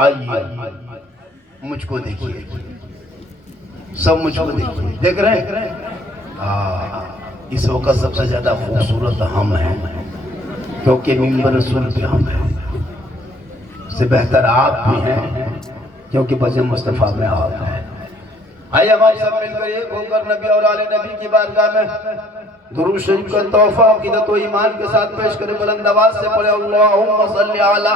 आइए मुझको देखिए, सब मुझको देखिए, देख रहे हैं? इस वक्त सबसे ज्यादा खूबसूरत हम हैं क्योंकि मिंबर रसूल पे हम हैं, उससे बेहतर आप भी हैं क्योंकि बज़े मुस्तफ़ा में आप हैं। आइए हम सब मिलकर एक होकर नबी और आले नबी की बारगाह में दुरूद शरीफ का तोहफा अक़ीदत व ईमान के साथ पेश करें। बुलंद आवाज से पढ़े अल्लाहुम्मा सल्ली अला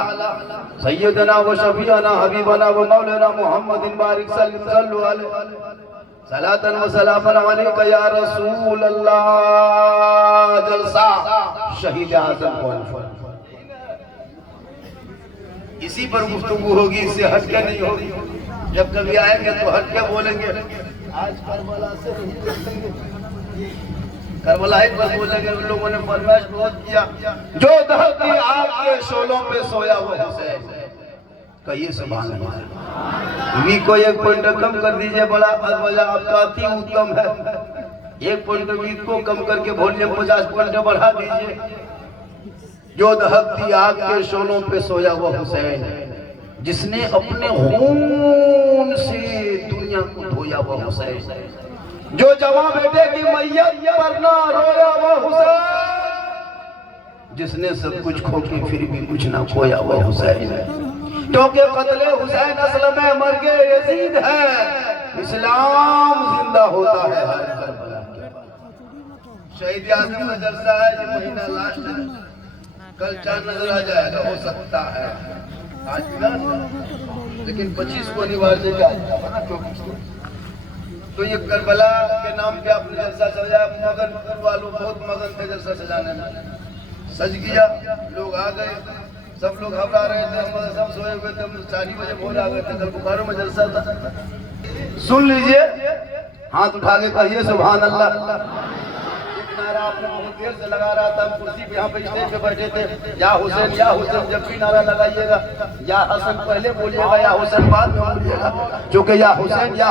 सय्यदना व शफीअना हबीबना व मौलाना मुहम्मदिन बारिक सल्लल्लाहु अलैहि सलातन व सलामन अलैका या रसूल अल्लाह। जलसा शहीद आज़म कौन? इसी पर गुफ्तगू होगी, इससे हटके नहीं होगी। जब कभी आएंगे तो हटके बोलेंगे। आज करबला से करबला ही पर बोलेंगे। उन लोगों ने फरमाइश बहुत किया, जो धरती आपके शोलों पे सोया वो हुसैन। कहिए सुभान अल्लाह। वी को एक पॉइंट कम कर दीजिए, बड़ा वजह आपका अति उत्तम है। एक पॉइंट वी को कम करके वॉल्यूम 50 पॉइंट बढ़ा दीजिए। जो दहकती आग के शोलों पे सोया वो हुसैन, जिसने अपने खून से दुनिया को धोया वो हुसैन, जो जवां बेटे की मैयत पर ना रोया वो हुसैन, जिसने सब कुछ खो के फिर भी कुछ ना खोया वो हुसैन। क्योंकि कत्ले हुसैन असल में मर्गे यजीद है, इस्लाम जिंदा होता है हर करबला के बाद। शहीद आज़म का जलसा है, ये महीना लास्ट है, कल चांद नजर आ जाएगा, हो सकता है आज ना, लेकिन 25 को अनिवार्य क्या तो ये करबला के नाम पे आपने जलसा सजाया। मगन वालों बहुत मगन थे जलसा सजाने में, सज गया, लोग आ गए, सब लोग घबरा रहे थे, हम सब सोए हुए थे, 4 बजे भोर आ गए थे। कल बुखारों में जलसा था। सुन लीजिए, हाथ उठा के कहिए सुभान अल्लाह। नारा आपने बहुत देर से लगा रहा था, हम कुर्सी पे यहाँ पे स्टेज पे बैठे थे। या हुसैन जब भी नारा लगाइएगा, या हसन पहले बोलिएगा, या हुसैन बाद में बोलिएगा, क्योंकि या हुसैन या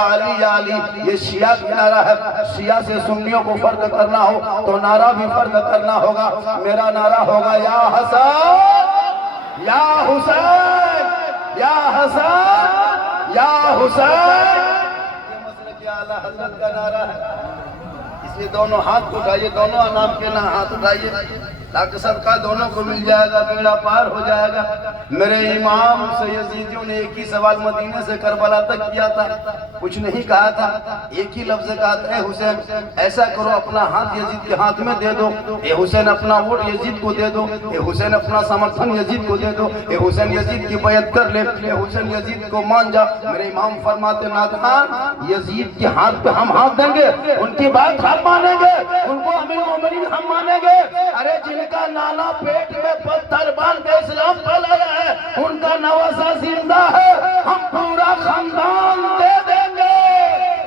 अली या अली ये शिया का नारा है। शिया से सुन्नियों को फर्क करना हो तो नारा भी फर्क करना होगा। मेरा नारा होगा या हसन या हुसैन या हसन या हुसैन। ये मसले की आला हजरत का नारा है। ये दोनों हाथ उठाइए, दोनों नाम के ना हाथ उठाइए, ताकि सबका दोनों को मिल जाएगा, बेड़ा पार हो जाएगा। मेरे इमाम सैयदीयों ने एक ही सवाल मदीने से करबला तक किया था, कुछ नहीं कहा था, एक ही लफ्ज कहा था, ए हुसैन ऐसा करो, अपना हाथ यजीद के हाथ में दे दो, ए हुसैन अपना वोट यजीद को दे दो, ए हुसैन अपना समर्थन यजीद को दे दो, ए हुसैन यजीद की बैत कर ले, ए हुसैन यजीद को मान जा। मेरे इमाम फरमाते नादखान, यजीद के हाथ पे हम हाथ देंगे, उनकी बात हम मानेंगे, उनको अमीर मोमिनीन हम मानेंगे। अरे जिनका नाना पेट में पत्थर बांध के इस्लाम फैलाया है, उनका नवासा जिंदा है, हम पूरा खानदान दे देंगे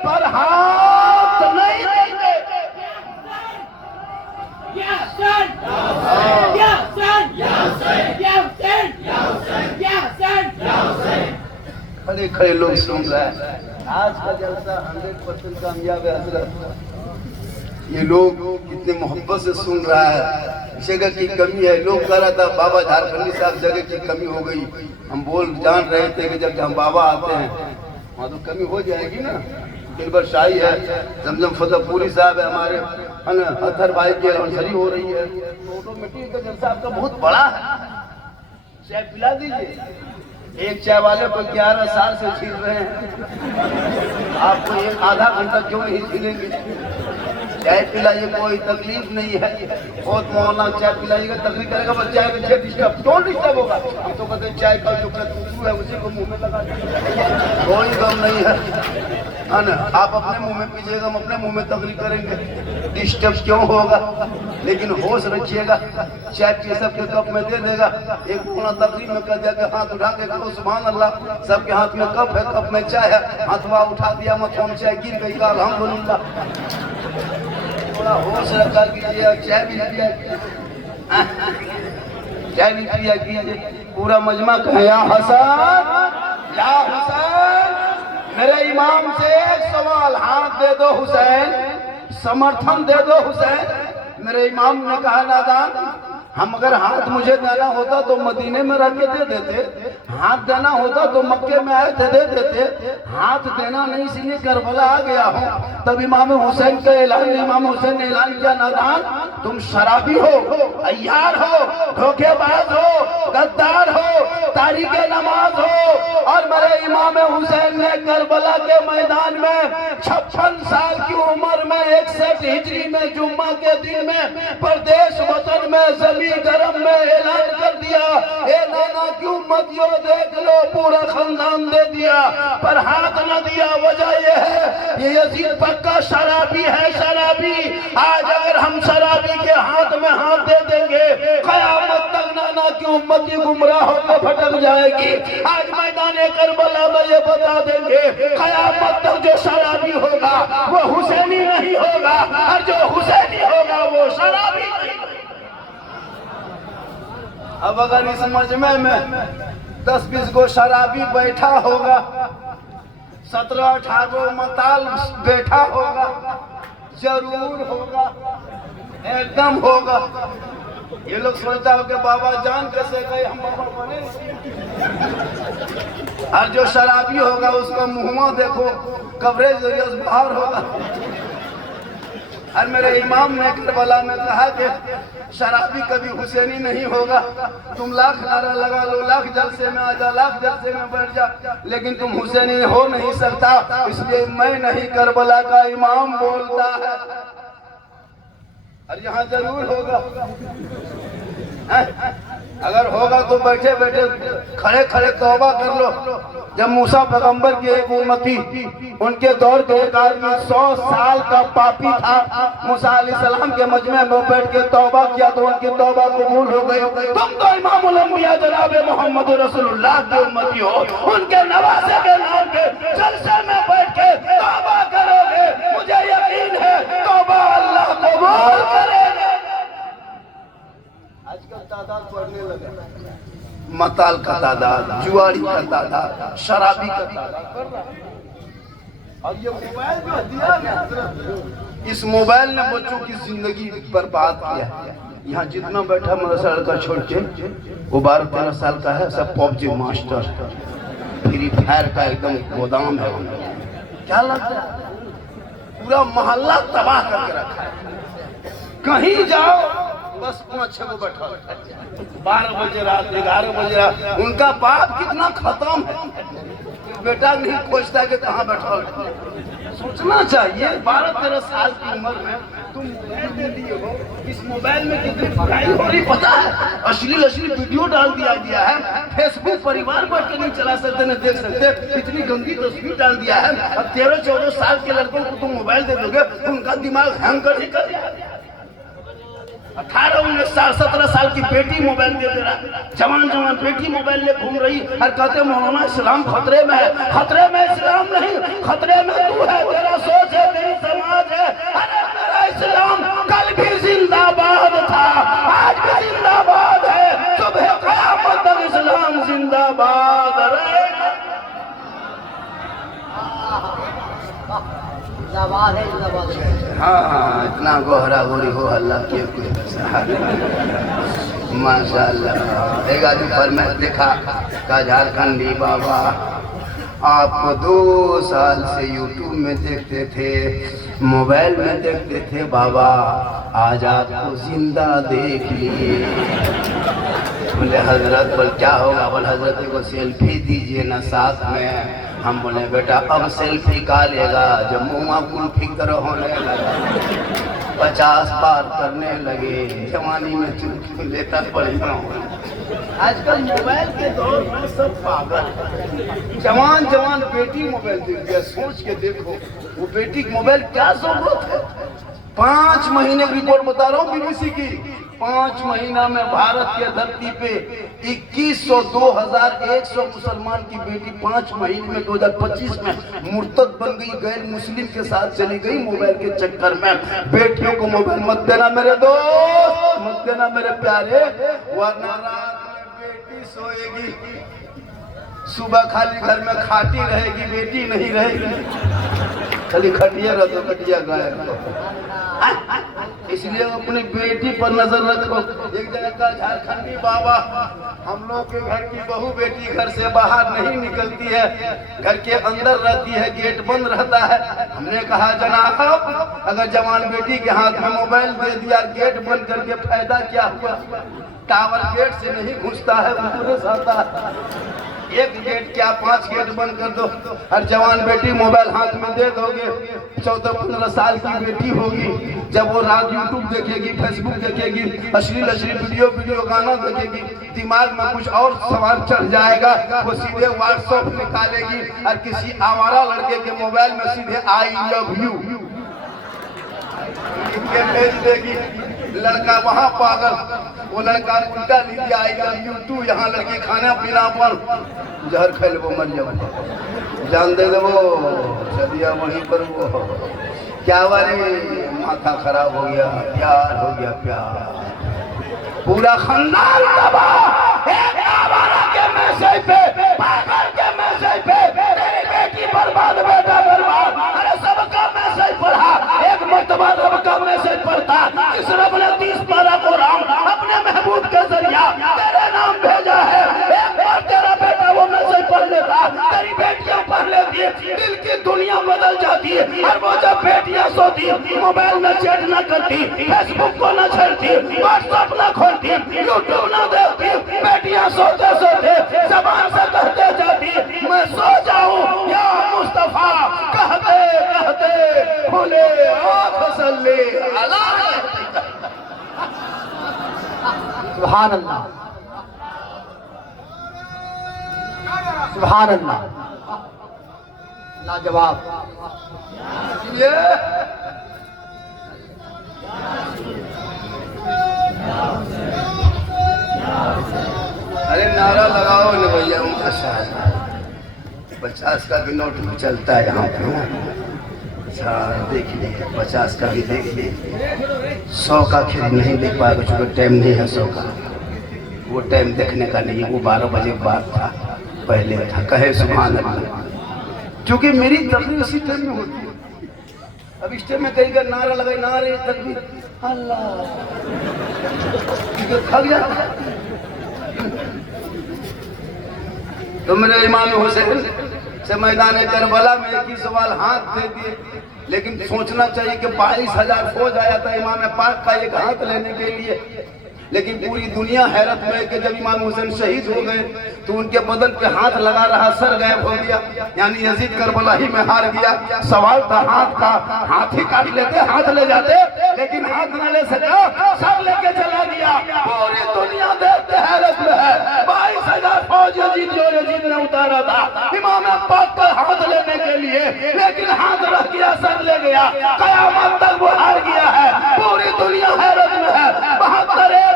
पर हाथ नहीं देंगे। खड़े खड़े लोग सुन रहे हैं। आज का जलसा 100% कामयाब है हजरत। ये लोग कितने मोहब्बत से सुन रहा है। जगह की कमी है, लोग कह रहा था बाबा झारखंडी साहब जगह की कमी हो गई। हम जान रहे थे कि जब हम बाबा आते हैं वहाँ तो कमी हो जाएगी ना। दिलबर शाही है, जमजम फतेहपुरी साहब है, हमारे अथर भाई की एनिवर्सरी हो रही है, तो ऑटोमेटिक का जलसा आपका बहुत बड़ा है। चाय पिला दीजिए। एक चाय वाले को 11 साल से छील रहे हैं, आपको एक आधा घंटा क्यों नहीं छीलेंगे? चाय पिलाइए, कोई तकलीफ नहीं है। बहुत मौलाना चाय पिलाइएगा, तकलीफ करेगा, बस चाय में डिस्टर्ब क्यों डिस्टर्ब होगा? हम तो कहते हैं चाय का जो खुशबू है उसी को मुंह में लगा दीजिए, कोई गम नहीं है ना। आप अपने मुंह में पीजिएगा, हम अपने मुंह में तकलीफ करेंगे, डिस्टर्ब क्यों होगा? लेकिन होश रखिएगा, चाय पी सबके कप में दे देगा। एक पूरा तकलीफ में कर दिया कि हाथ उठा के कहो सुभान अल्लाह, सबके हाथ में कप है, कप में चाय है, हाथवा उठा दिया, मत हम चाय गिर गई का अल्हम्दुलिल्लाह। थोड़ा होश रखा कीजिए, चाय भी पिया। चाय नहीं पिया कीजिए, पूरा मजमा कहे या हसन या हुसैन। मेरे इमाम से एक सवाल, हाथ दे दो हुसैन, समर्थन दे दो हुसैन। मेरे इमाम ने कहा नादान, हम अगर हाथ मुझे देना होता तो मदीने में रह के दे देते, हाथ देना होता तो मक्के में आए थे दे देते, हाथ देना नहीं इसलिए करबला आ गया हूँ। तब इमाम हुसैन का ऐलान, इमाम हुसैन ने ऐलान किया, नादान तुम शराबी हो, अय्यार हो, धोखेबाज हो, गद्दार हो, तारीख नमाज हो। और मेरे इमाम हुसैन ने करबला के मैदान में 56 साल की उम्र में 61 हिजरी में जुम्मा के दिन में प्रदेश वतन में जमीन गरम में ऐलान कर दिया, ए नाना की उम्मतियों देख लो, पूरा खानदान दे दिया पर हाथ न दिया। वजह यह है ये यजीद पक्का शराबी है, शराबी। आज अगर हम शराबी के हाथ में हाथ दे देंगे, कयामत तक नाना की उम्मती गुमराह होकर भटक जाएगी। आज मैदान करबला में ये बता देंगे, कयामत तक जो शराबी होगा वो हुसैनी नहीं होगा, और जो हुसैनी होगा वो शराबी नहीं। अब अगर इस मजमे में 10-20 गो शराबी बैठा होगा, 17-18 मताल बैठा होगा, जरूर होगा, एकदम होगा। ये लोग सोचता हो कि बाबा जान कैसे गए, हम बाबा बने। और जो शराबी होगा उसका मुंह देखो, कवरेज बाहर होगा। और मेरे इमाम ने करबला में कहा कि शराबी कभी हुसैनी नहीं होगा। तुम लाख नारा लगा लो, लाख जलसे में आ जा, लाख जलसे में बैठ जा, लेकिन तुम हुसैनी हो नहीं सकता। इसलिए मैं नहीं, करबला का इमाम बोलता है। और यहाँ जरूर होगा, अगर होगा तो बैठे बैठे खड़े खड़े तौबा कर लो। जब मूसा पैगंबर की एक उम्मती, उनके दौर के एक आदमी 100 साल का पापी था, मूसा अलैहिस्सलाम के मजमे में बैठ के तौबा किया तो उनकी तौबा कबूल हो गई। तुम तो इमामुल अंबिया जनाब मोहम्मद रसूलुल्लाह की उम्मती हो, उनके नवासे के नाम के जलसे में बैठ के तौबा करोगे, मुझे यकीन है तौबा अल्लाह कबूल करेगा। आजकल तादाद बढ़ने लगा, मताल का तादाद, जुआरी का तादाद, शराबी का तादाद बढ़ रहा। और ये मोबाइल जो दिया ना, इस मोबाइल ने बच्चों की जिंदगी बर्बाद किया। यहाँ जितना बैठा मदरसा लड़का छोड़ के, वो 12-13 साल का है, सब पबजी मास्टर, फ्री फायर का एकदम गोदाम है। क्या लगता है पूरा मोहल्ला तबाह करके रखा है। कहीं जाओ बस 5-6 को बैठा, 12 बजे रात, 11 बजे रात। उनका बाप कितना खत्म है, बेटा नहीं खोजता कि कहाँ बैठा। सोचना चाहिए 12-13 साल की उम्र में तुम मोबाइल दे दिए हो, इस मोबाइल में कितनी बुराई हो रही पता है। अश्लील वीडियो डाल दिया है, फेसबुक परिवार बैठ के नहीं चला सकते, नहीं देख सकते, इतनी गंदी तस्वीर डाल दिया है। अब 13-14 साल के लड़कों को तुम मोबाइल दे दोगे, उनका दिमाग हैंग कर ही कर दिया। 18-19 साल 17 साल की बेटी मोबाइल दे दे रहा, जवान बेटी मोबाइल ले घूम रही और कहते मौलाना इस्लाम खतरे में है। खतरे में इस्लाम नहीं, खतरे में तू है, तेरा सोच है, तेरी समाज है। अरे मेरा इस्लाम कल भी जिंदाबाद था, आज भी जिंदाबाद है, सुबह क़यामत तक इस्लाम जिंदाबाद रहेगा। हाँ, इतना गोहरा गोरी हो अल्लाह के माशाअल्लाह। एक आदमी पर मैं देखा का झारखंडी बाबा, आपको 2 साल से यूट्यूब में देखते थे, मोबाइल में देखते थे बाबा, आज आपको जिंदा देख लिए। बोले हजरत, बोल क्या होगा? बोले हजरत को सेल्फी दीजिए ना साथ में। हम बोले बेटा अब सेल्फी का लेगा, जब मुँह कुल्फी तरह होने लगा, 50 पार करने लगे, जवानी में चुटकी लेता बढ़िया हो। आजकल मोबाइल के दौर में सब पागल। जवान बेटी मोबाइल देख दिया, सोच के देखो वो बेटी की मोबाइल क्या जरूरत है। 5 महीने की रिपोर्ट बता रहा हूँ बीबीसी की, 5 महीना में भारत के धरती पे 2100 2100 मुसलमान की बेटी 5 महीने में 2025 में मुर्तद बन गई, गैर मुस्लिम के साथ चली गई मोबाइल के चक्कर में। बेटियों को मोबाइल मत देना मेरे दोस्त, मत देना मेरे प्यारे, वरना रात में बेटी सोएगी, सुबह खाली घर में खाटी रहेगी, बेटी नहीं रहेगी, खाली खटिया रह तो खटिया गायब। इसलिए अपनी बेटी पर नजर रखो। एक जगह का झारखंडी बाबा, हम लोग के घर की बहू बेटी घर से बाहर नहीं निकलती है, घर के अंदर रहती है, गेट बंद रहता है। हमने कहा जनाब, अगर जवान बेटी के हाथ में मोबाइल दे दिया, गेट बंद करके फायदा क्या हुआ? टावर गेट से नहीं घुसता है, ऊपर से आता है। एक गेट क्या 5 गेट बंद कर दो, हर जवान बेटी मोबाइल हाथ में दे दोगे, 14-15 साल की बेटी होगी, जब वो रात यूट्यूब देखेगी, फेसबुक देखेगी, अश्लील वीडियो गाना देखेगी, दिमाग में कुछ और सवाल चढ़ जाएगा, वो सीधे व्हाट्सएप निकालेगी और किसी आवारा लड़के के मोबाइल में सीधे आई लव यू भेज देगी। लड़का वहाँ पागल, वो लड़का उल्टा लिख आएगा यूट्यूब, यहाँ लड़की खाना पीना पर जहर खेल वो मर जाओ, जान दे दो चलिए वहीं पर वो क्या वाले माथा खराब हो गया, प्यार हो गया, प्यार पूरा खानदान तबाह। एक आवारा के मैसेज पे, पागल के मैसेज पे तेरी बेटी बर्बाद, बेटा बर्बाद। अरे सबका मैसेज पढ़ा, एक मर्तबा रब का मैसेज पढ़ता, इस रब ने 30 पारा को राम अपने महबूब के जरिया तेरे नाम भेजा है। एक बार तेरा बेटा वो मैसेज पढ़ लेता, तेरी बेटियां पढ़ लेती, दिल की दुनिया बदल जाती है। और वो जब बेटियां सोती, मोबाइल में चैट न करती, फेसबुक को न छेड़ती, व्हाट्सएप न खोलती, यूट्यूब न देखती, बेटियां सोते सोते जबान से कहते जाती, मैं सो जाऊं या मुस्तफा, कहते कहते खुले आँख सल्ले अला। सुभान अल्लाह, सुभान अल्लाह, लाजवाब। अरे नारा लगाओ न भैया, 50 का भी नोट भी चलता है यहाँ पे। अच्छा देख लीजिए, 50 का भी देख लीजिए, 100 का खरीद नहीं देख पाएगा क्योंकि टाइम नहीं है 100 का, वो टाइम देखने का नहीं, वो 12 बजे बाद था, पहले था। कहे सुभान अल्लाह, क्योंकि मेरी तकरीर उसी टाइम में होती है। अब इस टाइम में कहीं का नारा लगाई, नारे तकबीर अल्लाह थक जाता। तो मेरे इमाम हुसैन से मैदान करबला में एक ही सवाल हाथ दे दिए, लेकिन सोचना चाहिए कि 22,000 फौज आया था इमाम पाक का एक हाथ लेने के लिए, लेकिन पूरी दुनिया हैरत में कि जब इमाम हुसैन शहीद हो गए तो उनके बदन पे हाथ लगा रहा, सर गायब हो गया, यानी यजीद करबला ही में हार गया। सवाल था हाथ का, हाथ ही काट लेते, हाथ ले जाते, लेकिन हाथ न ले सका, सर लेके चला गया। पूरी दुनिया देखते हैरत में है, 22,000 फौज यजीद ने उतारा था इमाम पाक का हाथ लेने के लिए, लेकिन हाथ रख गया, सर ले गया, कयामत तक वो हार गया है। पूरी दुनिया हैरत में है, 72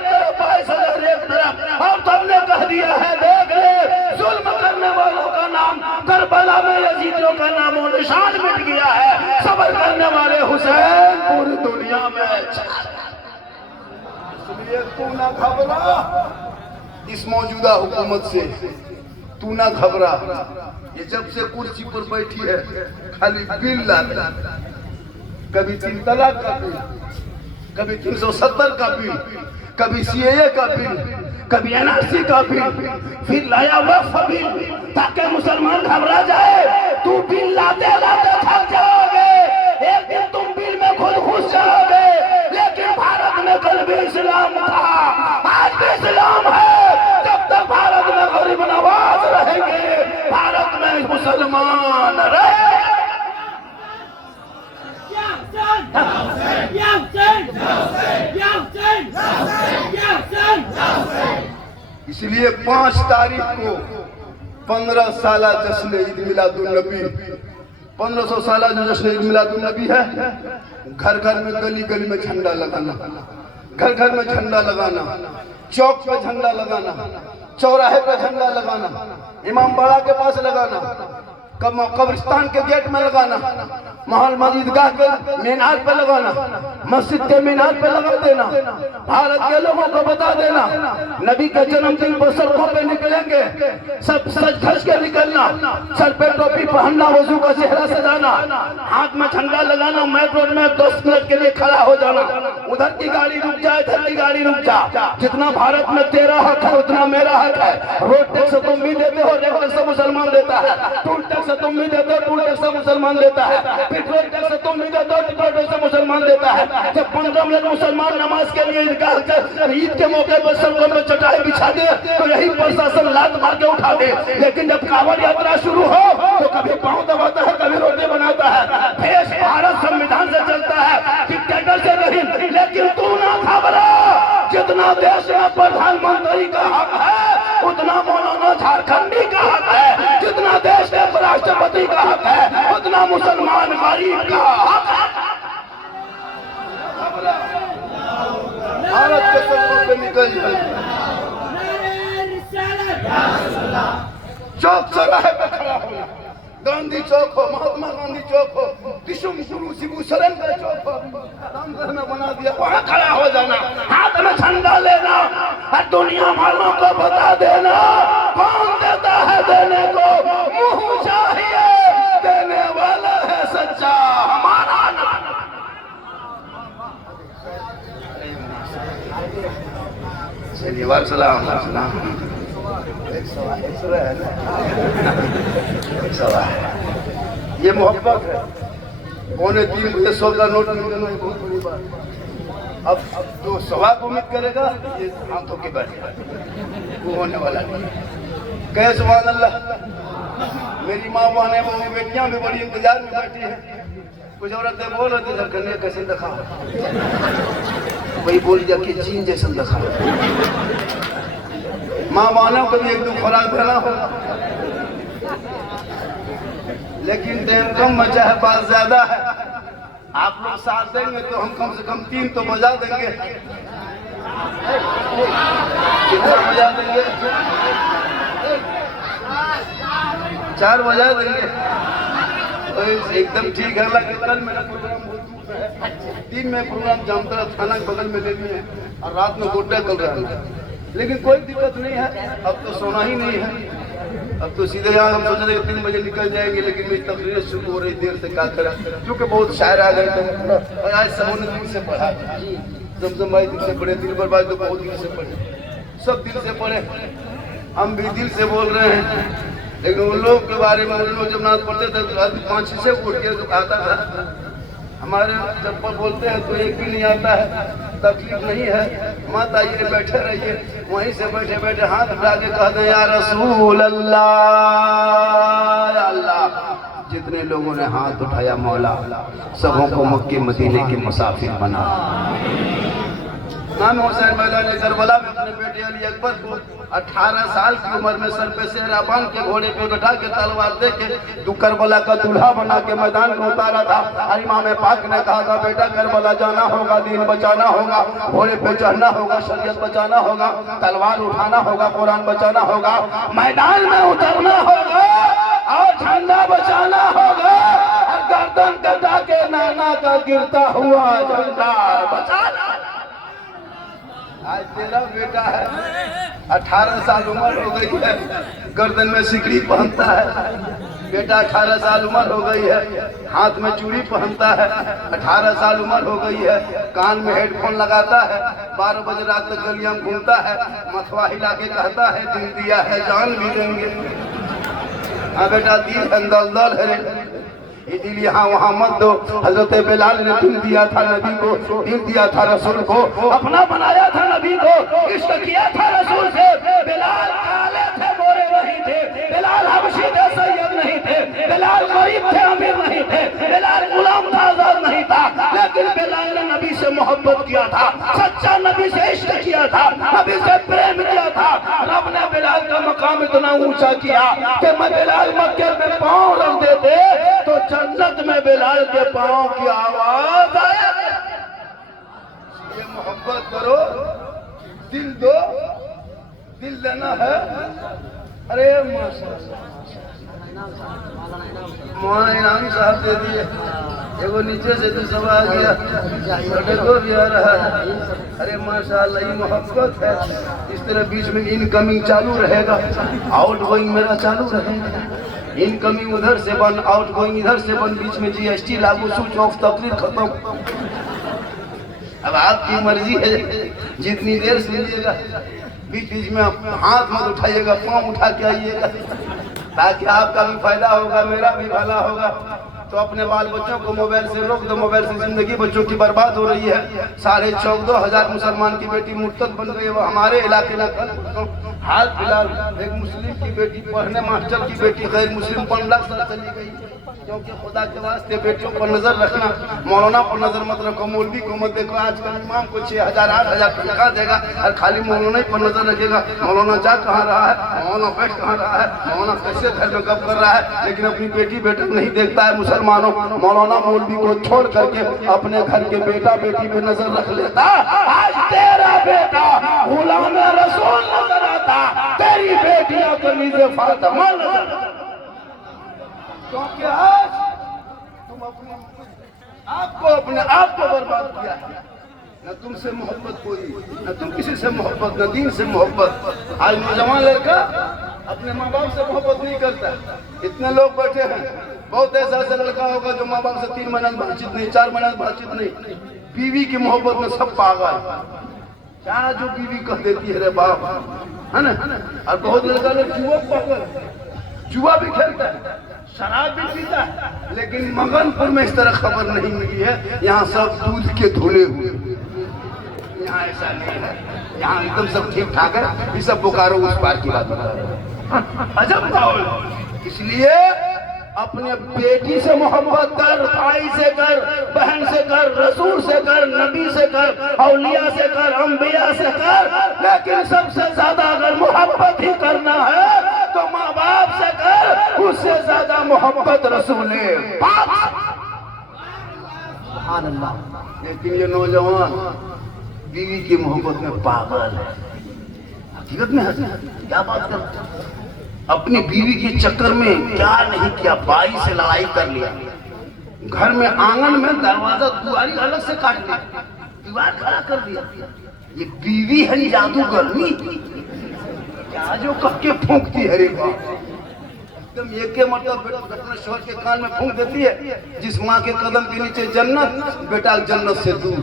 एक तरफ, और तुमने कह दिया है देख ले, जुल्म करने वालों का नाम करबला में यजीदियों का नाम और निशान मिट गया है, सब्र करने वाले हुसैन पूरी दुनिया में। इसलिए तू ना घबरा इस मौजूदा हुकूमत से, तू ना घबरा। ये जब से कुर्सी पर बैठी है खाली बिल लाता, कभी 3 तलाक का बिल, कभी 370 का बिल, कभी सीएए का बिल, कभी एनआरसी का बिल, फिर लाया वक्फ बिल, ताकि मुसलमान घबरा जाए। तू बिल लाते लाते थक जाओगे, एक दिन तुम बिल में खुद घुस जाओगे। लेकिन भारत में कल भी इस्लाम था, आज भी इस्लाम है। जब तक भारत में गरीब नवाज रहेंगे, भारत में मुसलमान रहे। इसलिए 5 तारीख को 15 साला जश्न ईद मिलादुन नबी, 1500 साला जो जश्न ईद मिलादुन नबी है, घर घर में गली गली में झंडा लगाना, घर घर में झंडा लगाना, चौक पे झंडा लगाना, चौराहे पे झंडा लगाना, इमाम बाड़ा के पास लगाना, कब्रिस्तान के गेट में लगाना, महल मस्जिदगाह के मीनार पे लगाना, मस्जिद के मीनार पे लगा देना, भारत के लोगों को बता देना नबी के जन्मदिन पर सड़कों पे निकलेंगे, सब सज धज के निकलना, सर पे टोपी पहनना, वजू का चेहरा सजाना, हाथ में झंडा लगाना, मेन रोड में 10 मिनट के लिए खड़ा हो जाना, उधर की गाड़ी रुक जाए, इधर की गाड़ी रुक जा, जितना भारत में तेरा हक है उतना मेरा हक है। रोड टैक्स तुम भी देते हो, रोड टैक्स मुसलमान देता है, टूल टैक्स तुम भी देते हो, टूल टैक्स मुसलमान देता है, पेट्रोल टैक्स तुम भी देते हो, पेट्रोल टैक्स मुसलमान देता है। जब 15 मिनट मुसलमान नमाज के लिए ईद के मौके पर सड़कों में चटाई बिछा दे तो यही प्रशासन लात मार के उठा दे, लेकिन जब कांवड़ यात्रा शुरू हो तो कभी पांव दबाता है, कभी रोटी बनाता है। देश भारत संविधान से चलता है, डिक्टेटर से नहीं, लेकिन तू ना घबरा, जितना देश में प्रधानमंत्री का हक है उतना मौलाना झारखंडी का हक है, जितना देश में राष्ट्रपति का हक है उतना मुसलमान गरीब का हक है। भारत के सड़कों पे निकल जाए, चौक चौराहे पे खड़ा होना, गांधी चौक हो, महात्मा गांधी चौक हो, विष्णु गुरु शिबू शरण का चौक हो, रामगढ़ में बना दिया, वहां खड़ा हो जाना, हाथ में झंडा लेना और दुनिया वालों को बता देना कौन देता है देने को, मुंह चाहिए देने वाला है सच्चा हमारा नाम। चलिए वाल सलाम सलाम। एक सवा है, ये मोहब्बत है। 2:45 बजे 100 का नोट निकलना बहुत बड़ी बात। अब तो सवाब उम्मीद करेगा, ये हाथों की बात वो होने वाला नहीं। कहे सुभान अल्लाह। मेरी माँ बहने वो बेटियां भी बड़ी इंतजार में बैठी हैं। कुछ औरतें बोल रही थी सब कन्या कैसे दिखा, वही बोल दिया कि चीन जैसा दिखा। माँ बहनों को भी एक दो खुराक देना होगा, लेकिन टाइम कम बचा है, बात ज्यादा है। आप लोग साथ देंगे तो हम कम से कम 3 तो बजा देंगे। कितना बजा देंगे? 4 बजा देंगे तो एकदम ठीक है। हालांकि कल मेरा प्रोग्राम बहुत है, 3 में प्रोग्राम जामताड़ा थाना के बगल में लेनी है और रात में गोटा चल रहा है, लेकिन कोई दिक्कत नहीं है। अब तो सोना ही नहीं है, अब तो सीधे यहाँ हम सोच रहे 3 बजे निकल जाएंगे, लेकिन मेरी तकरीर शुरू हो रही देर से क्या करें, क्योंकि बहुत शायर आ गए थे और आज समूह ने दिल से पढ़ा, जमजम भाई दिल से पढ़े, दिल भाई तो बहुत दिल से पढ़े, सब दिल से पढ़े, हम भी दिल से बोल रहे हैं। लेकिन उन लोग के बारे में, उन लोग जब नाच पढ़ते थे तो 5-6 से उठ के तो आता था, हमारे जब पर बोलते हैं तो एक भी नहीं आता है। तकलीफ नहीं है, मत आइए बैठे रहिए, वहीं से बैठे बैठे हाथ उठा के कह दें या रसूल अल्लाह। अल्लाह जितने लोगों ने हाथ उठाया मौला सबों को मक्के मदीने के मुसाफिर बना। इमाम हुसैन मैदान करबला में अपने बेटे अली अकबर को 18 साल की उम्र में सर पे सेहरा बांध के घोड़े पे बैठा के तलवार दे के करबला का दूल्हा बना के मैदान में उतारा था। और इमाम पाक ने कहा था बेटा करबला जाना होगा, दीन बचाना होगा, घोड़े पे चढ़ना होगा, शरीयत बचाना होगा, तलवार उठाना होगा, कुरान बचाना होगा, मैदान में उतरना होगा और झंडा बचाना होगा और गर्दन कटा के नाना का गिरता हुआ झंडा बचाना। आज तेरा बेटा है, 18 साल उम्र हो गई है, गर्दन में सिकड़ी पहनता है। बेटा 18 साल उम्र हो गई है, हाथ में चूड़ी पहनता है। 18 साल उम्र हो गई है, कान में हेडफोन लगाता है, 12 बजे रात तक गलियां में घूमता है, मथवा हिला के कहता है दिल दिया है जान भी देंगे। हाँ बेटा दिल अंदर है, ये दिल यहाँ वहाँ मत दो। हजरत बिलाल ने दिल दिया था नबी को, दिल दिया था रसूल को, अपना बनाया था नबी को, इश्क किया था रसूल से। बिलाल काले थे गोरे वही थे, बिलाल हबशी थे सैयद नहीं थे, बिलाल गरीब थे अमीर नहीं थे, बिलाल गुलाम था आजाद नहीं था, लेकिन बिलाल ने नबी से मोहब्बत किया था, सच्चा नबी से इश्क किया था, नबी से प्रेम किया था। रब ने बिलाल का मकाम इतना ऊंचा किया कि मैं बिलाल मक्के में पाँव रख देते तो जन्नत में बिलाल के पाँव की आवाज आया। ये मोहब्बत करो, दिल दो, दिल देना है। अरे माशाल्लाह मौलाना इनाम साहब दे दिए, एगो नीचे से तो सब आ गया, देखो भी आ रहा है। अरे माशाल्लाह ये मोहब्बत है। इस तरह बीच में इनकमिंग चालू रहेगा, आउट गोइंग मेरा चालू रहेगा। इनकमिंग उधर से बंद, आउट गोइंग इधर से बंद, बीच में जीएसटी लागू, स्विच ऑफ, तकरीर खत्म। अब आपकी मर्जी है, जितनी देर सुनिएगा। बीच बीच में हाथ मत उठाइएगा, पाँव उठा के आइएगा, ताकि आपका भी फायदा होगा, मेरा भी भला होगा। तो अपने बाल बच्चों को मोबाइल से रोक दो, मोबाइल से जिंदगी बच्चों की बर्बाद हो रही है। 14,500 मुसलमान की बेटी मुर्तद बन गई है। वो हमारे इलाके में हाल फिलहाल एक मुस्लिम की बेटी, पढ़ने मास्टर की बेटी गैर मुस्लिम 15 साल चली गई। क्योंकि खुदा के वास्ते बेटियों पर नजर रखना, मौलाना पर नजर मत रखो, मौलवी को मत देखो। आजकल इमाम को 6,000 8,000 तनख्वाह देगा और खाली मौलाना पर नजर रखेगा। मौलाना जा कहाँ रहा है, मौलाना बैठ कहाँ रहा है, मौलाना कैसे घर में गप कर रहा है, लेकिन अपनी बेटी बेटा नहीं देखता है। मुसलमानों, मौलाना मौलवी को छोड़ करके अपने घर के बेटा बेटी पे नजर रख लेता। आज तेरा बेटा गुलाम रसूल नजर आता, तेरी बेटियां को नीचे फातिमा नजर आता। क्योंकि आज तुम अपने आप को बर्बाद किया है। न तुमसे मोहब्बत कोई, न तुम किसी से मोहब्बत, न दीन से मोहब्बत। आज नौजवान लड़का अपने माँ बाप से मोहब्बत नहीं करता। इतने लोग बैठे हैं, बहुत ऐसा लड़का होगा जो माँ बाप से 3 महीना बातचीत नहीं, 4 महीना बातचीत नहीं। बीवी की मोहब्बत में सब पागल, क्या जो बीवी कह देती है रे बाप, है ना। और बहुत लड़का लोग जुआ पागल, जुआ भी खेलता है, शराब भी पीता है, लेकिन मगनपुर में इस तरह खबर नहीं मिली है। यहाँ सब दूध के धुले हुए, यहाँ ऐसा नहीं है, यहाँ एकदम सब ठीक ठाक है। ये सब बोकारो उस पार की बात है, अजब माहौल। इसलिए अपने बेटी से मोहब्बत कर, भाई से कर, बहन से कर, रसूल से कर, नबी से कर, औलिया से कर, अंबिया से कर। लेकिन सबसे ज्यादा अगर मोहब्बत ही करना है तो माँ बाप से कर, उससे ज्यादा मोहब्बत रसूले पाक। सुभान अल्लाह। लेकिन ये नौजवान बीवी की मोहब्बत में पागल है। हकीकत में क्या बात कर, अपनी बीवी के चक्कर में क्या नहीं किया, बाई से लड़ाई कर लिया, घर में आंगन में दरवाजा दुआरी अलग से काट दिया, दीवार खड़ा कर दिया। ये बीवी है जादूगरनी, क्या जो कह के फूंकती है रे बाप। एकदम एक के मतलब अपने शोहर के कान में फूंक देती है, जिस माँ के कदम के नीचे जन्नत, बेटा जन्नत से दूर।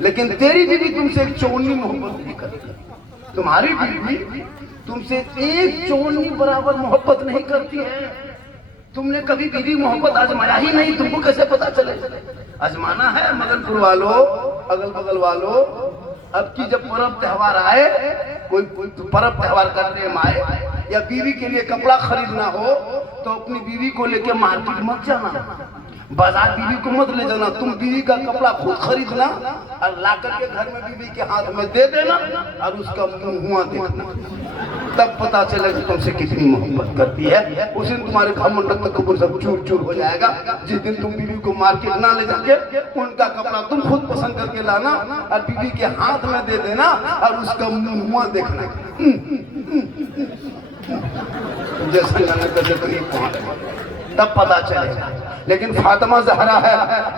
लेकिन तेरी बीवी तुमसे एक चौनी मोहब्बत नहीं करती, तुम्हारी बीवी तुमसे एक चौनी बराबर मोहब्बत नहीं करती है। तुमने कभी बीवी मोहब्बत आजमाया ही नहीं, तुमको कैसे पता चले। आजमाना है मगनपुर वालों, अगल बगल वालों। अब की जब पर्व त्योहार आए, कोई पर्व त्योहार करने में आए, या बीवी के लिए कपड़ा खरीदना हो, तो अपनी बीवी को लेके मार्केट मत जाना, बाजार बीवी को मत ले जाना। तुम बीवी का कपड़ा खुद खरीदना और ला करके घर में बीवी के हाथ में दे देना और उसका मुंह देखना, तब पता चले कि तुमसे कितनी मोहब्बत करती है। उस दिन तुम्हारे घमंड तकब्बुर सब चूर चूर हो जाएगा। जिस दिन तुम बीवी को मार्केट ना ले जाके उनका कपड़ा तुम खुद पसंद करके लाना और बीवी के हाथ में दे देना और उसका मुंह देखना, जैसे तब पता चलेगा। लेकिन फातिमा ज़हरा है,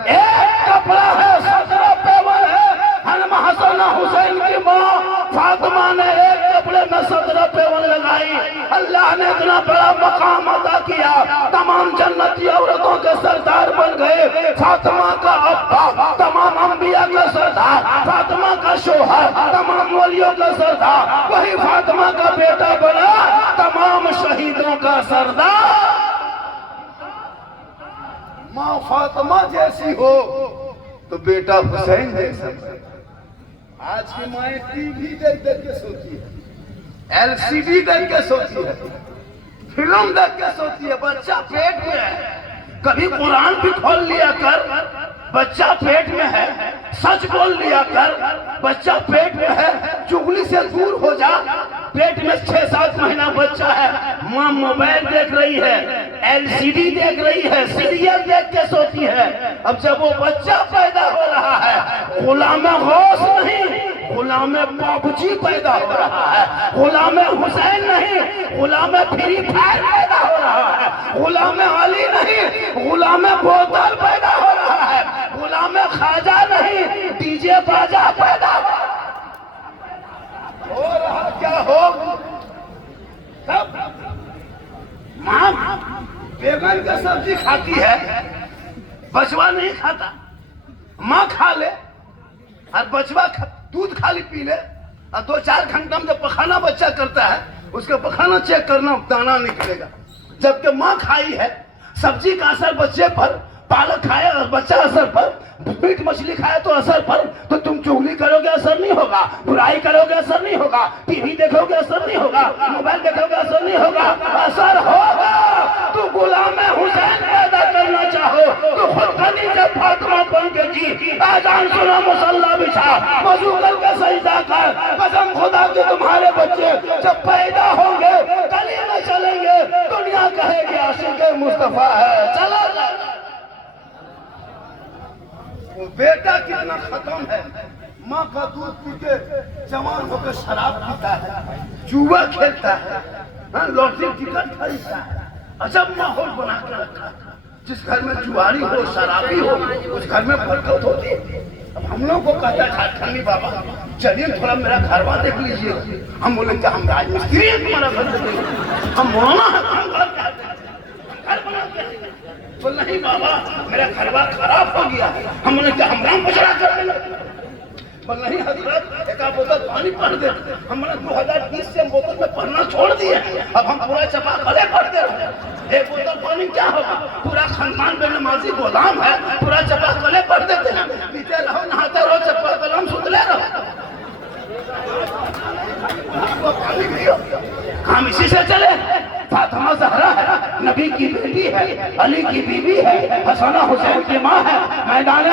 एक कपड़ा है, 17 पेवर है। हसन हुसैन की माँ फातिमा ने एक कपड़े में 17 पेवर लगाई। अल्लाह ने इतना बड़ा मकाम अता किया, तमाम जन्नती औरतों के सरदार बन गए। फातिमा का अब्बा तमाम अंबिया का सरदार, फातिमा का शोहर तमाम वलियों का सरदार, वही फातिमा का बेटा बना तमाम शहीदों का सरदार। माँ फातिमा जैसी हो तो बेटा हुसैन जैसा। आज की माएँ टीवी देख देख के सोती है, एलसीडी देख के सोती है, फिल्म देख के सोती है। बच्चा पेट में है, कभी कुरान भी खोल लिया कर, बच्चा पेट में है, सच बोल लिया कर, बच्चा पेट में है, चुगली से दूर हो जा। पेट में 6-7 महीना बच्चा है, माँ मोबाइल देख रही है, LCD देख रही है, सीरियल देख के सोती है। अब जब वो बच्चा पैदा हो रहा है, गुलाम गौस नहीं, गुलाम बाबूजी पैदा हो रहा है, गुलाम हुसैन नहीं, गुलाम फ्री फायर पैदा हो रहा है, गुलाम अली नहीं, गुलाम बोतल पैदा हो रहा है, गुलाम खाजा नहीं, डीजे बाजा पैदा हो रहा। क्या हो तब माँ बैगन का सब्जी खाती है, बचवा नहीं खाता। माँ खा ले और बचवा दूध खाली पी ले, और 2-4 घंटा में जब पखाना बच्चा करता है, उसका पखाना चेक करना, दाना निकलेगा। जबकि माँ खाई है, सब्जी का असर बच्चे पर, पालक खाए और बच्चा असर पर, मीट मछली खाए तो असर पर, तो तुम चुगली करोगे असर नहीं होगा, बुराई करोगे असर नहीं होगा, टीवी देखोगे असर नहीं होगा, मोबाइल देखोगे असर नहीं होगा, असर होगा। तू गुलाम हुसैन पैदा करना चाहो तो खुद खदीजा फातिमा बन के जी, आजान सुना, मुसल्ला बिछा, वजू करके सजदा कर। कसम खुदा के तुम्हारे बच्चे जब पैदा होंगे गली में चलेंगे, दुनिया कहेगी आशिक मुस्तफा है। चलो वो बेटा कितना खत्म है, माँ का दूध पी के जवान होकर शराब पीता है, जुआ खेलता है, लॉटरी टिकट खरीदता है। अजब माहौल बना के रखा है। जिस घर में जुआरी हो, शराबी हो, उस घर में बरकत होती है। अब हम लोग को कहता है झारखंडी बाबा, चलिए थोड़ा मेरा घरवा देख लीजिए। हम बोले क्या हम राजमिस्त्री हैं, तुम्हारा घर देखेंगे, हम मोना है, हम घर बनाते हैं। बोल नहीं बाबा, मेरा घरवा खराब हो गया है। हम बोले क्या हम राम बचड़ा कर देंगे? बोल नहीं हजरत, एक बोतल पानी पढ़ दे। हम बोले 2020 से हम बोतल में पढ़ना छोड़ दिए, अब हम पूरा चपा खड़े पढ़ते रहे। एक बोतल पानी क्या होगा, पूरा खानदान बेनमाजी गुलाम है, पूरा चपा खड़े पढ़ देते हैं। पीते रहो, नहाते रहो, चप्पल कलम सुतले रहो, पानी पियो। हम इसी से चले। फातिमा ज़हरा है, नबी की बेटी है, अली की बीवी है, हसन हुसैन की माँ है। मैदान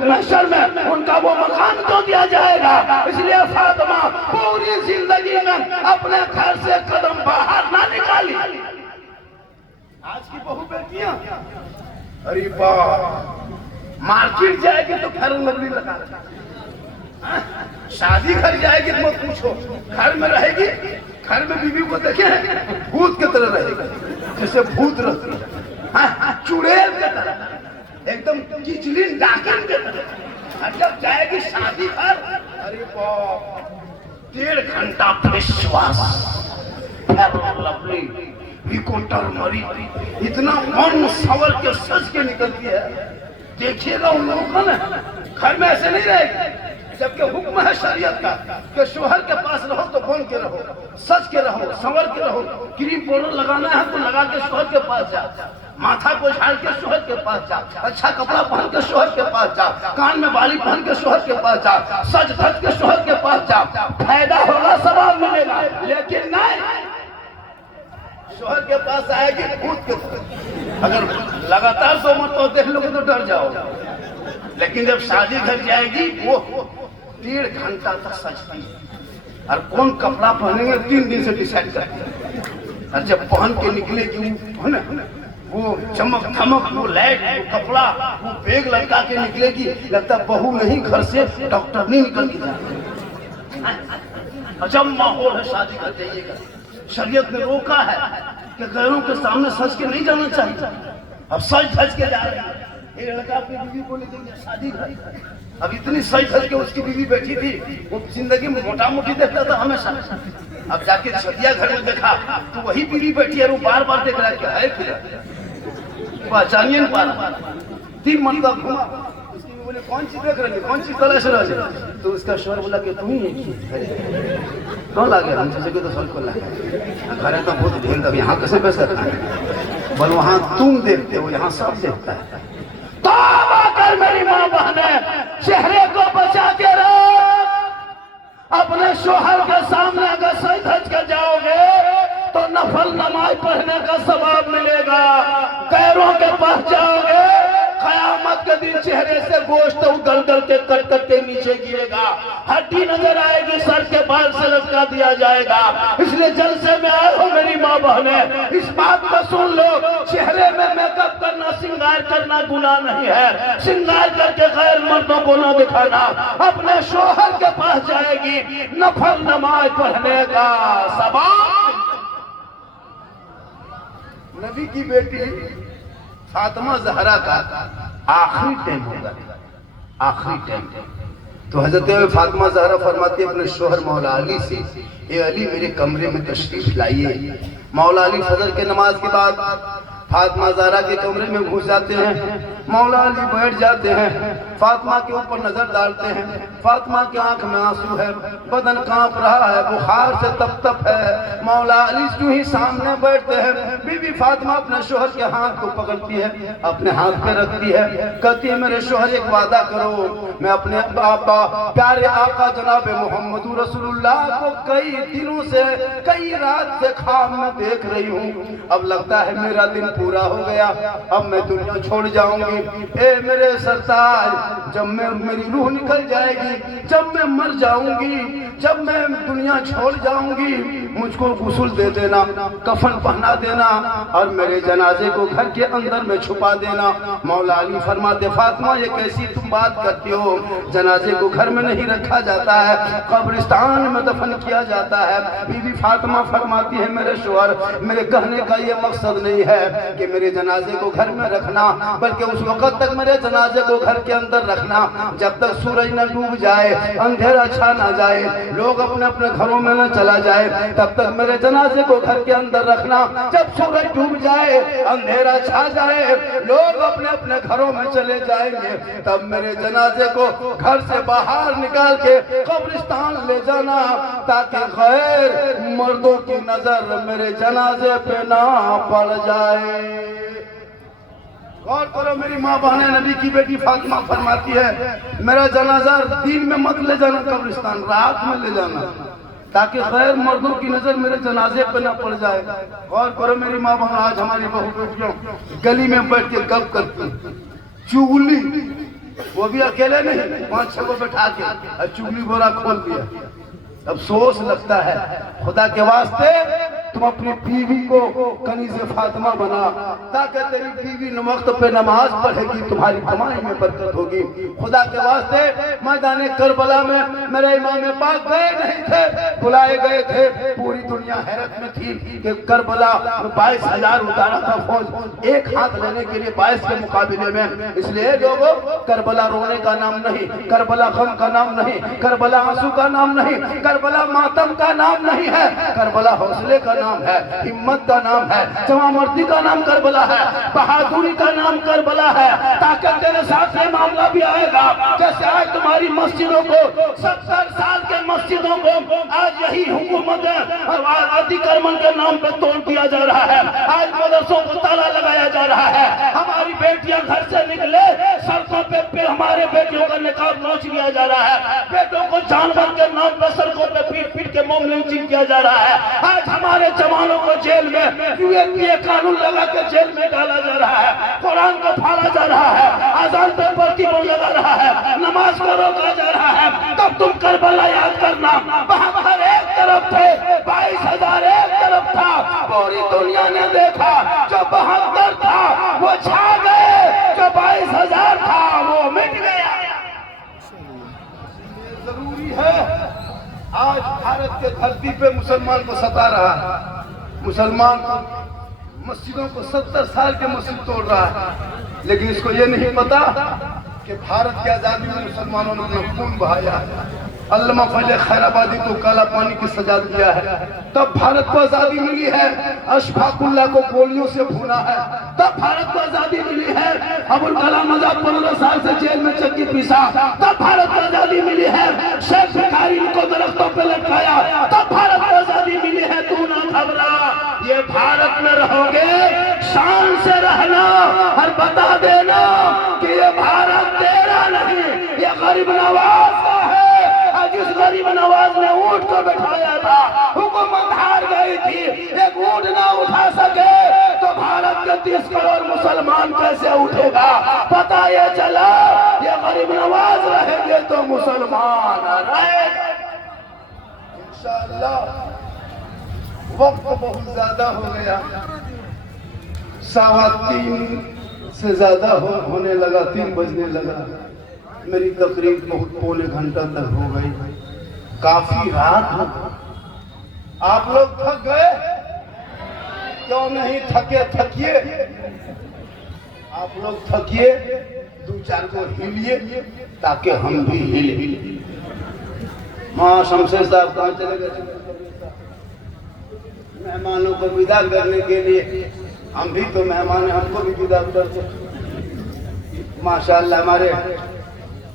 महशर में उनका वो मकान तो दिया जाएगा। इसलिए फातिमा पूरी जिंदगी में अपने घर से कदम बाहर ना निकाली। आज की बहू बेटियां, अरे बाप, मार्केट जाएगी तो घर लकड़ी लगा, शादी घर जाएगी तो मत पूछो, घर में रहेगी, घर में बीवी को देखे भूत की तरह रहेगी, जैसे भूत रहती है, चुड़ैल की तरह, एकदम किचलिन डाकन की तरह। जब जाएगी शादी घर, अरे बाप, 1.5 घंटा विश्वास, लवली, विकोटर मरी, इतना मन सवर के सज के निकलती है। देखिएगा उन लोगों का ना, घर में ऐसे नहीं रहेगी। जबकि हुक्म है शरीयत का कि शोहर के पास रहो तो बन के रहो, सच के रहो, संवर के रहो। क्रीम पाउडर लगाना है तो लगा के शोहर के पास जा, माथा को झाड़ के शोहर के पास जा, अच्छा कपड़ा पहन के शोहर के पास जा, कान में बाली पहन के शोहर के पास जा, सज धज के शोहर के पास जा, फायदा होगा, सवाब मिलेगा। लेकिन नहीं, शोहर के पास आएगी भूत के तरह। अगर लगातार 2 मरतबा देख लोगे तो डर जाओगे, लेकिन जब शादी घर जाएगी वो 1.5 घंटा तक सजती है। और कौन कपड़ा पहनेंगे 3 दिन से डिसाइड करती है। और जब पहन के निकलेगी है ना, वो चमक धमक, वो लाइट, वो कपड़ा, वो बैग लटका के निकलेगी, लगता बहू नहीं घर से डॉक्टर नहीं निकल के जाए। अजब माहौल है शादी घर जाइएगा। शरीयत ने रोका है कि गैरों के सामने सज के नहीं जाना चाहिए। अब सज धज के जा रहे हैं। एक लड़का अपनी बीवी को ले जाएंगे शादी घर, अब इतनी सज धज के उसकी बीवी बैठी थी, वो जिंदगी में मोटा मोटी देखता था हमेशा। अब जाके छठिया घर में देखा तो वही बीवी बैठी है, वो बार बार देख रहा है क्या है, फिर पहचानिए न पा। 3 मरतबा घुमा, उसकी बीवी बोले कौन चीज देख रही है, कौन चीज तलाश रहा है? तो उसका शोहर बोला कि तुम ही कौन लागे, हम जगह तो सब को लागे, घर तो बहुत ढेर, तब यहाँ कैसे पैसा बोल, वहाँ तुम देखते हो, यहाँ सब देखता है। तौबा कर मेरी माँ बहने, चेहरे को बचा के रख। अपने शोहर के सामने अगर सज धज कर जाओगे तो नफल नमाज पढ़ने का सवाब मिलेगा। गैरों के पास जाओगे, कयामत के दिन चेहरे से गोश्त गल गल के कट कट के नीचे गिरेगा, हड्डी नजर आएगी, सर के बाल से लटका दिया जाएगा। इसलिए जलसे में आए हो मेरी माँ बहने, इस बात को सुन लो, चेहरे में मेकअप करना, श्रृंगार करना गुनाह नहीं है। श्रृंगार करके गैर मर्दों को न दिखाना। अपने शोहर के पास जाएगी, नफल नमाज पढ़ने का सबब। नबी की बेटी फातिमा ज़हरा का आखिरी टाइम होगा, आखिरी टाइम। तो हजरत फातिमा ज़हरा फरमाती है अपने शोहर मौला अली से, ए अली मेरे कमरे में तशरीफ लाइए। मौला अली फजर के नमाज के बाद फातिमा ज़हरा के कमरे में घुस जाते हैं। मौला अली बैठ जाते हैं, फातिमा के ऊपर नजर डालते हैं। फातिमा की आंख में आंसू है, बदन कांप रहा है, बुखार से तप तप है। मौला अली जो ही सामने बैठते हैं, बीबी फातिमा अपने शोहर के हाथ को पकड़ती है, अपने हाथ पे रखती है, कहती है मेरे शोहर एक वादा करो, मैं अपने प्यारे आका जनाब मोहम्मद रसूलुल्लाह को कई दिनों से, कई रात से ख्वाब में देख रही हूँ। अब लगता है मेरा दिन पूरा हो गया, अब मैं दुनिया छोड़ जाऊंगी। ए मेरे सरताज, जब मैं मेरी रूह निकल जाएगी, जब मैं मर जाऊंगी, जब मैं दुनिया छोड़ जाऊंगी, मुझको गुस्ल दे देना, कफन पहना देना और मेरे जनाजे को घर के अंदर में छुपा देना। मौला अली फरमाते फातिमा ये कैसी तुम बात करती हो, जनाजे को घर में नहीं रखा जाता है, कब्रिस्तान में दफन किया जाता है। बीबी फातिमा फरमाती है मेरे शोहर, मेरे कहने का ये मकसद नहीं है कि मेरे जनाजे को घर में रखना, बल्कि उस वक्त तक मेरे जनाजे को घर के अंदर रखना जब तक सूरज न डूब जाए, अंधेरा छा ना जाए, लोग अपने अपने घरों में न चला जाए, तब तक मेरे जनाजे को घर के अंदर रखना। जब सूरज डूब जाए, अंधेरा छा जाए, लोग अपने अपने घरों में चले जाएंगे, तब मेरे जनाजे को घर से बाहर निकाल के कब्रिस्तान ले जाना, ताकि गैर मर्दों की नजर मेरे जनाजे पे ना पड़ जाए। गौर करो मेरी माँ बहने, नबी की बेटी फातिमा फरमाती है मेरा जनाजा दिन में मत ले जाना कब्रिस्तान, रात में ले जाना, ताकि गैर मर्दों की नजर मेरे जनाजे पे न पड़ जाए। गौर करो मेरी माँ बहन, आज हमारी बहू बेटियों गली में बैठ के गप करती, चुगली, वो भी अकेले नहीं, 5-6 को बैठा के और चुगली बोरा खोल दिया। अफसोस लगता है, खुदा के वास्ते तुम अपनी बीवी को कनीज़े फातिमा बना, ताकि तेरी बीवी वक्त पे नमाज पढ़ेगी, तुम्हारी कमाई में बरकत होगी। खुदा के वास्ते मैदान करबला में मेरे इमाम पाक गए नहीं थे, बुलाए गए थे, पूरी दुनिया हैरत में थी कि करबला 22,000 उतारा था फौज, एक हाथ लेने के लिए 22 के मुकाबले में। इसलिए लोगों, करबला रोने का नाम नहीं, करबला गम का नाम नहीं, करबला आंसू का नाम नहीं, करबला मातम का नाम नहीं है, करबला हौसले का नाम है, हिम्मत का नाम है, जवामर्दी का नाम करबला है, बहादुरी का नाम करबला है। ताकत तेरे साथ ये मामला भी आएगा, जैसे आज तुम्हारी मस्जिदों को 70 साल के मस्जिदों को आज यही हुकूमत अतिक्रमण के नाम पर तोड़ दिया जा रहा है, आज मदरसों को ताला लगाया जा रहा है, हमारी बेटियां घर से निकले सड़कों पे हमारे बेटियों का निकाब नोच लिया जा रहा है, बेटों को जानवर के नाम पर सड़कों पे पीट पीट के मोम लिंचिंग किया जा रहा है। आज हमारे जवानों को जेल में यूएपीए कानून लगा के जेल में डाला जा रहा है, कुरान को फाड़ा जा रहा है, अजान पर प्रतिबंध लगा रहा है, नमाज को रोका जा रहा है। तब तुम करबला याद करना, बहादुर एक तरफ थे, 22,000 एक तरफ था, पूरी दुनिया ने देखा जो 72 था वो छा गए, जो 22,000 था वो मिट गया। जरूरी है, आज भारत के धरती पे मुसलमान को सता रहा है, मुसलमान मस्जिदों को 70 साल के मस्जिद तोड़ रहा है, लेकिन इसको ये नहीं पता कि भारत की आजादी में मुसलमानों ने अपना खून बहाया है। अल्लामा फजल खैराबादी को काला पानी की सजा दिया है, तब भारत को आजादी मिली है। अशफाकुल्लाह को गोलियों से भूना है, तब भारत को आजादी मिली है। अबुल कलाम आजाद 15 साल से जेल में चक्की पीसा, तब भारत को आजादी मिली है। शेख भिखारी को दरख्तों पे लटकाया, तब भारत को आजादी मिली है। तू ना घबरा, ये भारत में रहोगे शान से रहना और बता देना कि ये भारत तेरा नहीं, ये गरीब नवाज का है। जिस गरीब नवाज ने ऊंट को बैठाया था, हुकूमत हार गई थी, एक ऊंट ना उठा सके तो भारत के 30 करोड़ मुसलमान मुसलमान कैसे उठेगा? पता ये चला ये गरीब नवाज रहेंगे तो मुसलमान रहेगा इंशाअल्लाह। वक्त बहुत ज्यादा हो गया, 3:15 से ज्यादा होने लगा, 3 बजने लगा। मेरी तकरीब बहुत पौने घंटा तक हो गई, काफी रात हो गई। आप लोग थक गए? क्यों नहीं थके? थकिए, आप लोग थकिए, 2-4 को हिलिए ताकि हम भी हिले। मां शमशेर साहब कहाँ चले गए? मेहमानों को विदा करने के लिए, हम भी तो मेहमान हैं, हमको भी विदा करते। माशाअल्लाह हमारे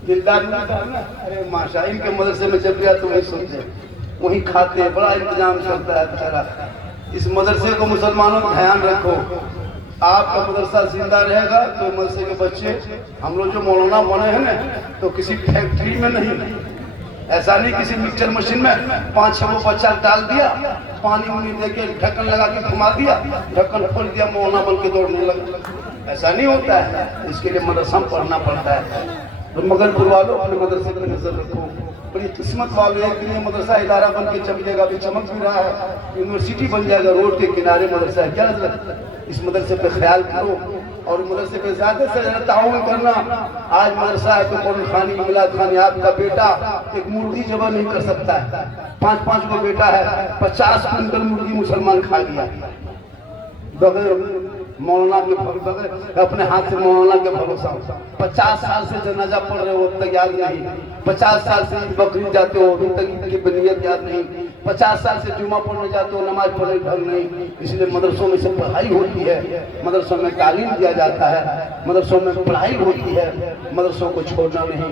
दिलदार ना, अरे माशा, इनके मदरसे में जब गया तो वही सुनते, वही खाते, बड़ा इंतजाम चलता है बेचारा। इस मदरसे को मुसलमानों का ध्यान रखो। आपका मदरसा जिंदा रहेगा तो मदरसे के बच्चे, हम लोग जो मौलाना बने हैं ना, तो किसी फैक्ट्री में नहीं, ऐसा नहीं किसी मिक्सचर मशीन में 5-6 बच्चा डाल दिया, पानी उनी दे के ढक्कन लगा के घुमा दिया, ढक्कन खोल दिया, मौलाना बन के दौड़ने लगा। ऐसा नहीं होता है, इसके लिए मदरसा में पढ़ना पड़ता है। तो मगरपुर वालों अपने मदरसे पर नजर रखो। बड़ी किस्मत वाले एक दिन मदरसा इदारा बन के चमकेगा, अभी चमक भी रहा है, यूनिवर्सिटी बन जाएगा, रोड के किनारे मदरसा है। क्या लगता है? इस मदरसे पे ख्याल करो और मदरसे पे ज्यादा से ज्यादा ताउन करना। आज मदरसा है तो कौन खानी मिलाद खानी, आपका बेटा एक मुर्गी जबा नहीं कर सकता है, 5-5 को बेटा है, 50 क्विंटल मुर्गी मुसलमान खा लिया बगैर मौलाना के, बगैर अपने हाथ से मौलाना के भरोसा। 50 साल से जनाजा पढ़ रहे हो, अब तक याद नहीं। 50 साल से बकरीद जाते हो, अभी तक इनकी बनियत याद नहीं। 50 साल से जुमा पढ़ने जाते हो, नमाज पढ़ने ढंग नहीं। इसलिए मदरसों में से पढ़ाई होती है, मदरसों में तालीम दिया जाता है, मदरसों में पढ़ाई होती है, मदरसों को छोड़ना नहीं।